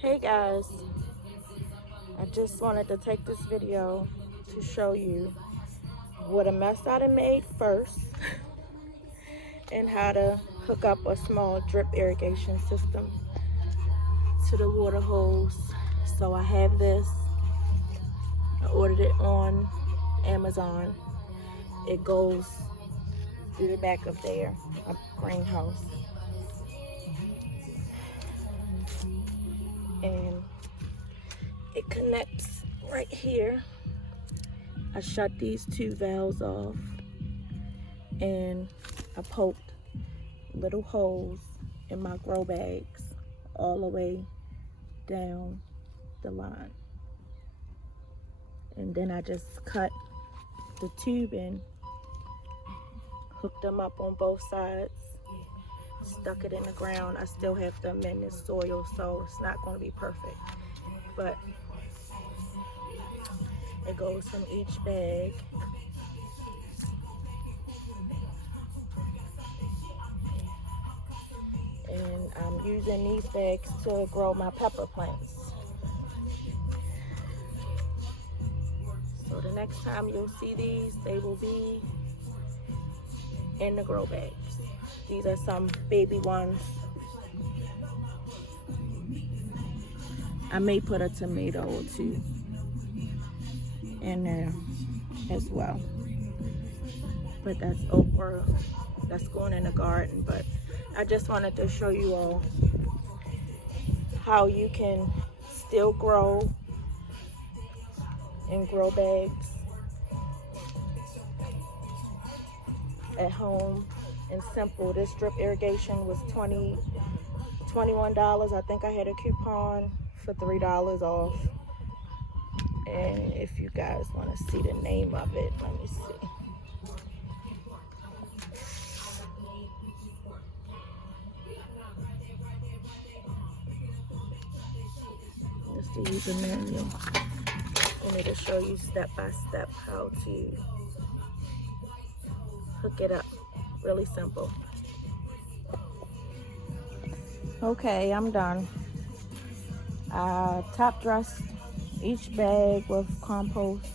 Hey guys, I just wanted to take this video to show you what a mess I done made first and how to hook up a small drip irrigation system to the water hose. So I have this, I ordered it on Amazon. It goes through the back of there, a greenhouse. And it connects right here. I shut these two valves off and I poked little holes in my grow bags all the way down the line. And then I just cut the tubing, hooked them up on both sides, stuck it in the ground. I still have to amend this soil, so it's not going to be perfect, but it goes from each bag. And I'm using these bags to grow my pepper plants. So the next time you'll see these, they will be in the grow bags. These are some baby ones. I may put a tomato or two in there as well. But that's okra. That's going in the garden. But I just wanted to show you all how you can still grow in grow bags at home and simple. This drip irrigation was $21. I think I had a coupon for $3 off. And if you guys want to see the name of it, let me see. Just to use a manual, and it'll show you step by step how to hook it up. Really simple. Okay, I'm done. I top dressed each bag with compost,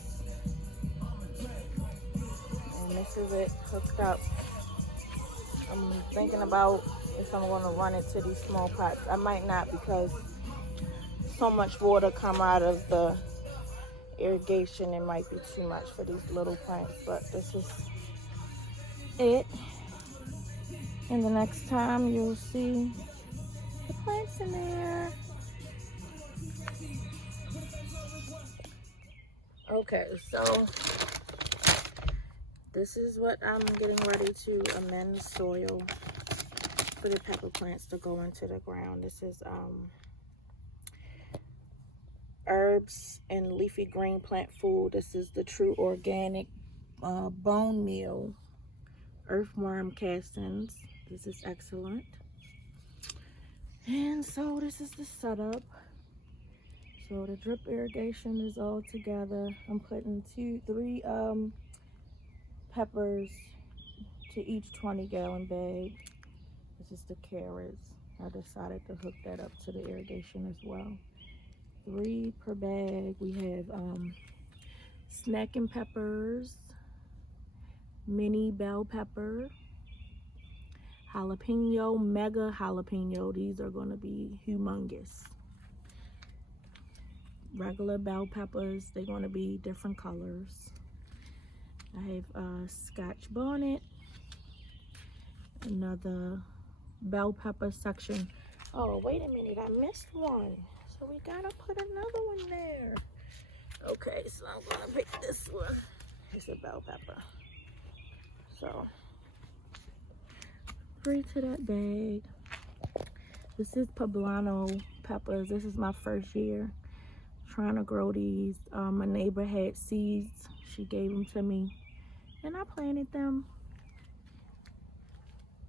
and this is it hooked up. I'm thinking about if I'm going to run it to these small pots. I might not, because so much water come out of the irrigation, it might be too much for these little plants, but this is it. And the next time you'll see the plants in there. Okay, so this is what I'm getting ready to amend the soil for the pepper plants to go into the ground. This is herbs and leafy green plant food. This is the true organic bone meal earthworm castings. This is excellent. And so this is the setup. So the drip irrigation is all together. I'm putting three peppers to each 20-gallon bag. This is the carrots. I decided to hook that up to the irrigation as well. 3 per bag. We have snacking peppers, mini bell pepper, jalapeno, mega jalapeno. These are going to be humongous. Regular bell peppers, they're going to be different colors. I have Scotch bonnet, another bell pepper section. Oh, wait a minute, I missed one. So we gotta put another one there. Okay, so I'm gonna pick this one. It's a bell pepper. So 3 to that bag. This is poblano peppers. This is my first year trying to grow these. My neighbor had seeds. She gave them to me and I planted them.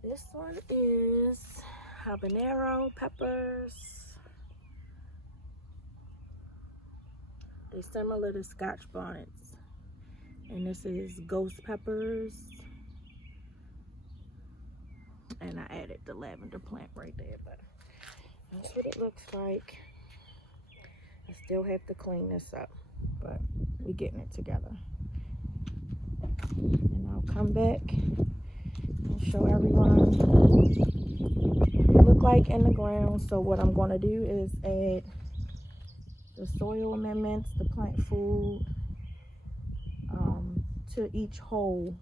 This one is habanero peppers. They're similar to Scotch bonnets. And this is ghost peppers. And I added the lavender plant right there, but that's what it looks like. I still have to clean this up, but we're getting it together. And I'll come back and show everyone what it look like in the ground. So what I'm going to do is add the soil amendments, the plant food, to each hole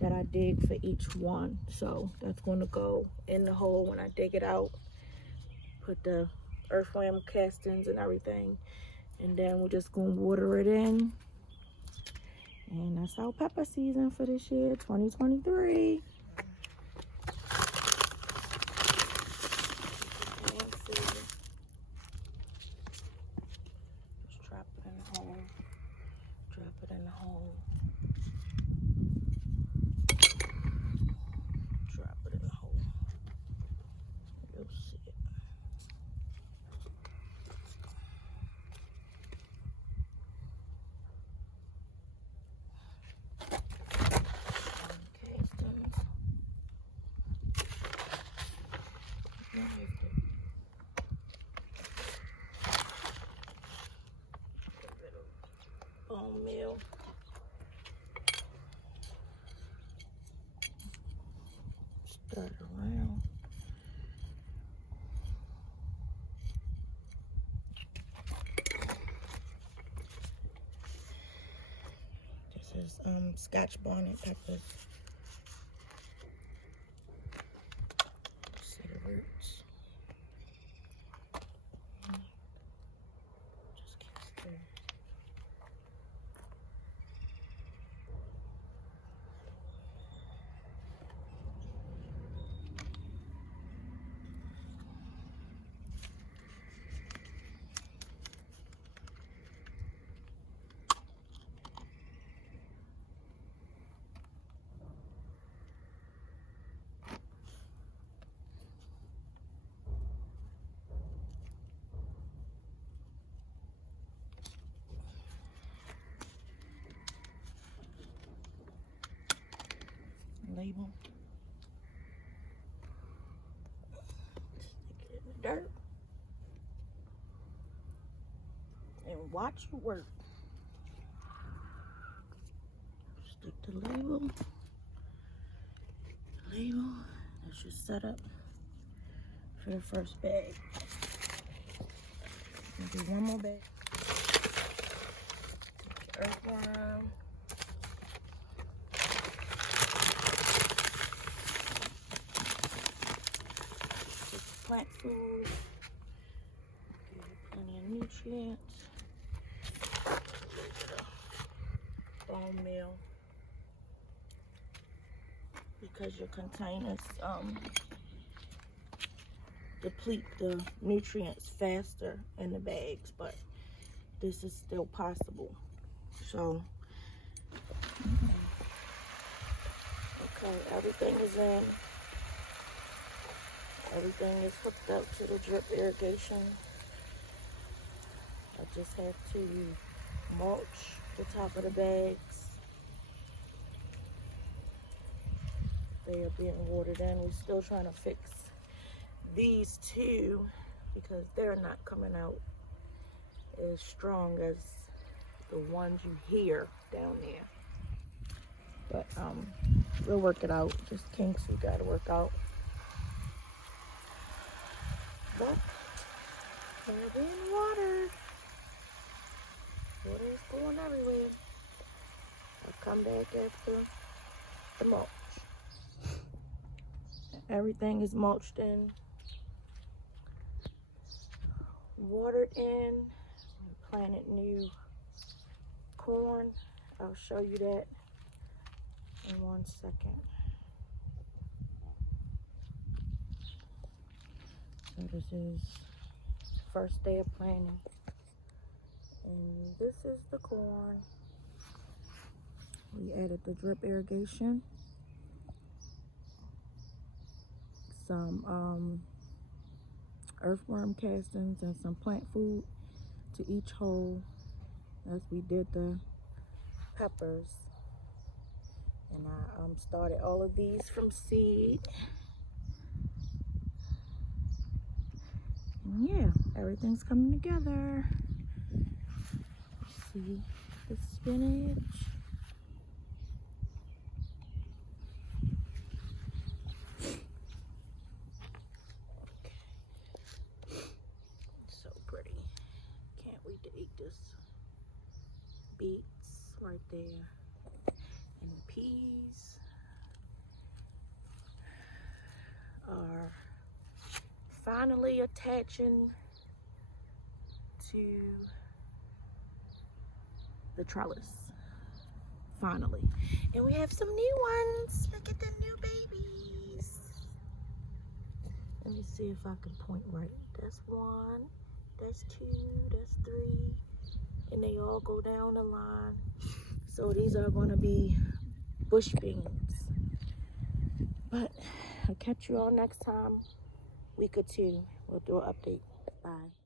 that I dig for each one. So that's going to go in the hole when I dig it out. Put the earthworm castings and everything, and then we're just going to water it in. And that's our pepper season for this year, 2023. Just drop it in the hole. Drop it in the hole. Drop it in the hole. You'll see it. Bone meal. Stir it around. This is Scotch bonnet peppers. See the roots. Just keep stirring. Label. Stick it in the dirt. And watch your work. Stick the label. That's your setup for the first bag. Do one more bag. Earthworm. Plant food, give you plenty of nutrients, bone meal, because your containers deplete the nutrients faster in the bags, but this is still possible. So, okay, everything is in. Everything is hooked up to the drip irrigation. I just have to mulch the top of the bags. They are being watered in. We're still trying to fix these two because they're not coming out as strong as the ones you hear down there. But we'll work it out. Just kinks we gotta work out. But they're being watered. Water is going everywhere. I'll come back after the mulch. Everything is mulched in, watered in. We planted new corn. I'll show you that in 1 second. So this is first day of planting, and this is the corn. We added the drip irrigation, some earthworm castings, and some plant food to each hole as we did the peppers. And I started all of these from seed. And yeah, everything's coming together. see the spinach. So pretty. Can't wait to eat this. Beets right there. And peas are finally attaching to the trellis. Finally. And we have some new ones. Look at the new babies. Let me see if I can point right. That's one, that's two, that's three. And they all go down the line. So these are going to be bush beans. But I'll catch you all next time. Week or two. We'll do an update. Bye.